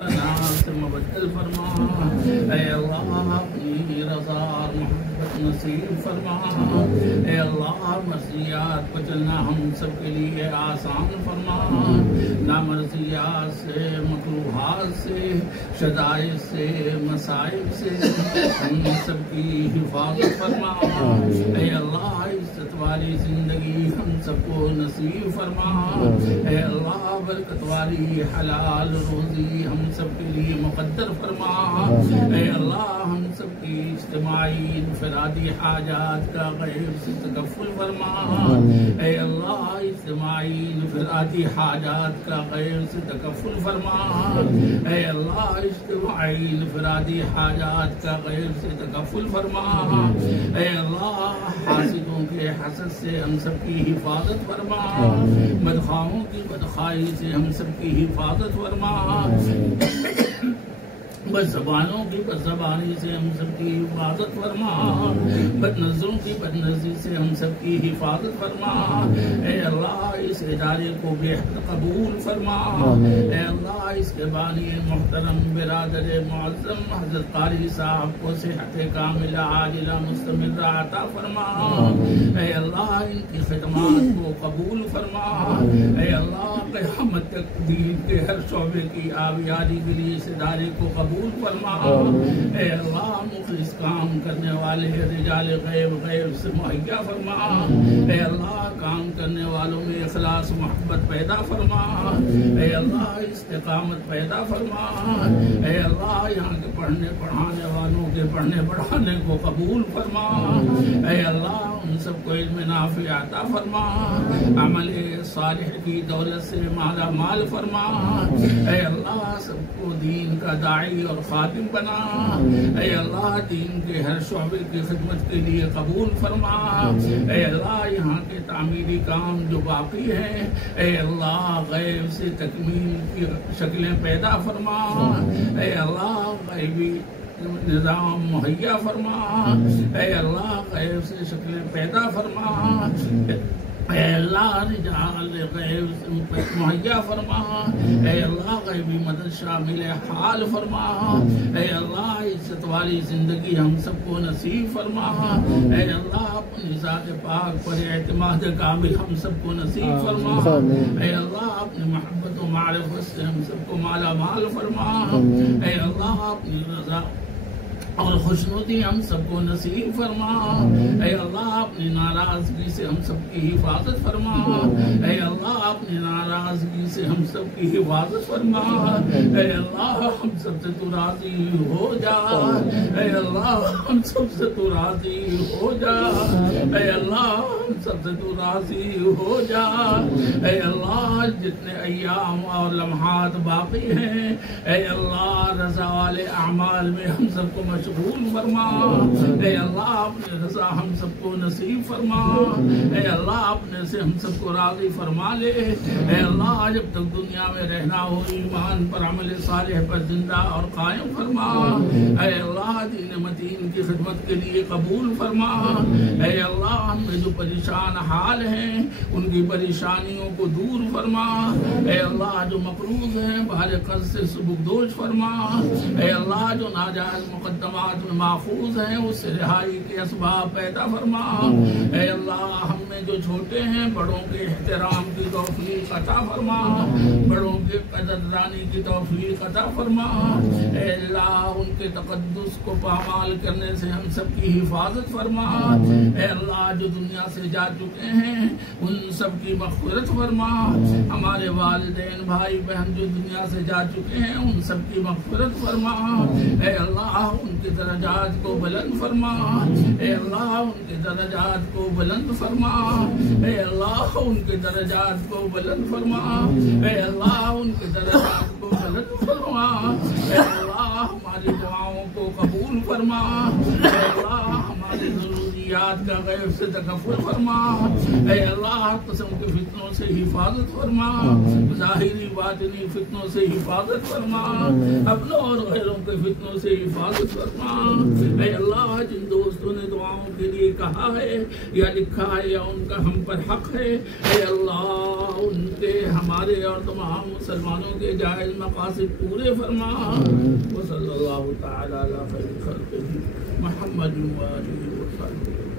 سے مبدل فرما، اے اللہ اپنی رضا اور محبت نصیب فرما، اے اللہ مرضیات پر چلنا ہم سب کے لیے آسان فرما، نامرضیات سے، مکروہات سے، شدائد سے، مصائب سے ہم سب کی حفاظت فرما، اے اللہ عزت والی زندگی ہم سب کو نصیب فرما، اے اللہ برکت والی حلال روزی ہم سب کے لیے مقدر فرما، اے اللہ ہم سب کی اجتماعی انفرادی حاجات کا غیب سے تکفل فرما، اے اللہ اجتماعی انفرادی حاجات کا غیب سے تکفل فرما، اے اللہ اجتماعی انفرادی حاجات کا غیب سے تکفل فرما، اے اللہ حاسدوں کے حسد سے ہم سب کی حفاظت فرما، بدخواہوں کی بدخواہی سے ہم سب کی حفاظت فرما، بد زبانوں کی بد زبانی سے ہم سب کی حفاظت فرما، بد نظروں کی بد نظری سے ہم سب کی حفاظت فرما، اے اللہ اس ادارے کو بے حد قبول فرما، اے اللہ اس کے بانی محترم برادر معظم حضرت قاری صاحب کو صحت کاملہ عاجلہ مستمرہ عطا فرما، اے اللہ ان کی خدمات کو قبول فرما، اے اللہ قیامت تک دین کے ہر شعبے کی آبیاری کے لیے اس ادارے کو قبول فرما، اے اللہ مخلص کام کرنے والے رجال غیب سے مہیا فرما، اے اللہ کام کرنے والوں میں اخلاص محبت پیدا فرما، اے اللہ استقامت پیدا فرما، اے اللہ یہاں کے پڑھنے پڑھانے والوں کے پڑھنے پڑھانے کو قبول فرما، اے اللہ ان سب کو علم نافع عطا فرما، عمل صالح کی دولت سے مالا مال فرما، اے اللہ سب کو دین کا داعی اور خادم بنا، اے اللہ دین کے ہر شعبے کی خدمت کے لیے قبول فرما، اے اللہ یہاں کے تعمیری کام جو باقی ہیں اے اللہ غیب سے تکمیل کی شکلیں پیدا فرما، اے اللہ غیبی نظام مہیا فرما، اے اللہ غیب سے شکلیں پیدا فرما، اے اللہ رجال غیب مہیا فرما، اے اللہ غیبی مدد شامل حال فرما، اے اللہ عزت والی زندگی ہم سب کو نصیب فرما، اے اللہ اپنی ذات پاک پر اعتماد کامل ہم سب کو نصیب فرما، اے اللہ اپنی محبت و معرفت سے ہم سب کو مالا مال فرما، اے اللہ اپنی رضا اور خوشنودی ہم سب کو نصیب فرما، اے اللہ اپنی ناراضگی سے ہم سب کی حفاظت فرما، اے اللہ اپنی ناراضگی سے ہم سب کی حفاظت فرما، اے اللہ ہم سب سے تو راضی ہو جا، اے اللہ ہم سب سے تو راضی ہو جا، اے اللہ ہم سب سے تو راضی ہو جا، اے اللہ جتنے ایام اور لمحات باقی ہیں اے اللہ رضا والے اعمال میں ہم سب کو مشغول فرما، اے اللہ اپنے رضا ہم سب کو نصیب فرما، اے اللہ اپنے سے ہم سب کو راضی فرما لے، اے اللہ جب تک دنیا میں رہنا ہو ایمان پر عمل صالح پر زندہ اور قائم فرما، اے اللہ دین متین کی خدمت کے لیے قبول فرما، اے اللہ ہم میں جو پریشان حال ہیں ان کی پریشانیوں کو دور فرما، اے اللہ جو مقروض ہیں بہر قرض سے سبکدوش فرما، اے اللہ جو ناجائز مقدمات میں محفوظ ہیں اس سے رہائی کے اسباب پیدا فرما، اے اللہ ہم میں جو چھوٹے ہیں بڑوں کے احترام کی توفیق عطا فرما، بڑوں کے قدردانی کی توفیق عطا فرما، اے اللہ ان کے تقدس کو پامال کرنے سے ہم سب کی حفاظت فرما، اے اللہ جو دنیا سے جا چکے ہیں ان سب کی مغفرت فرما، ہمارے والدین بھائی بہن جو دنیا سے جا چکے ہیں ان سب کی مغفرت فرما، اے اللہ ان کے درجات کو بلند فرما، اے اللہ ان کے درجات کو بلند فرما، اے اللہ ان کے درجات کو بلند فرما، اے اللہ ان کے درجات کو بلند فرما، اے اللہ ہماری دعاؤں کو قبول فرما، اے اللہ ہماری ضروریات کا غیب سے تکفل فرما، اے اللہ قسم کے فتنوں سے حفاظت فرما، ظاہری باطنی فتنوں سے حفاظت فرما، اپنوں اور غیروں کے فتنوں سے حفاظت فرما، اے اللہ جن دوستوں نے دعاؤں کے لیے کہا ہے یا لکھا ہے یا ان کا ہم پر حق ہے اے اللہ ان کے ہمارے اور تمام مسلمانوں کے جائز مقاصد پورے فرما. وصلی اللہ تعالی علی خیر خلقہ محمد و آلہ وصحبہ.